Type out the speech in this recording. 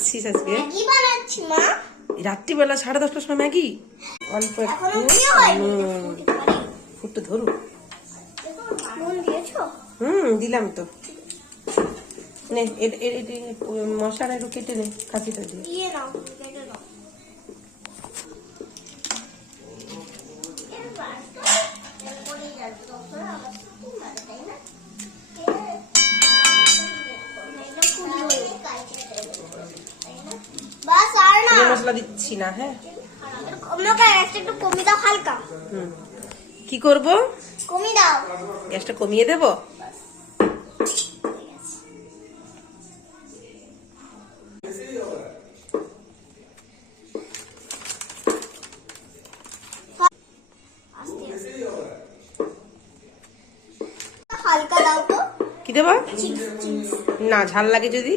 বানাচ্ছিস আজকে? ম্যাগি বানাচ্ছি মা। রাত্রিবেলা 10:30টার সময় ম্যাগি? অল্প একটু একটু ধরু। নুন দিয়েছো? দিলাম তো। নে মশলা একটু কেটে নে, কাঁচিটা দিয়ে। দিয়ে নাও, কেটে নাও। বাস আর না, মশলা দিচ্ছি না। হ্যাঁ, গ্যাসটা একটু কমিয়ে দাও হালকা। কি করব? কমিয়ে দাও। গ্যাসটা কমিয়ে দেবো? হালকা দাও তো। কি দেবো? চিপস। না, ঝাল লাগে যদি।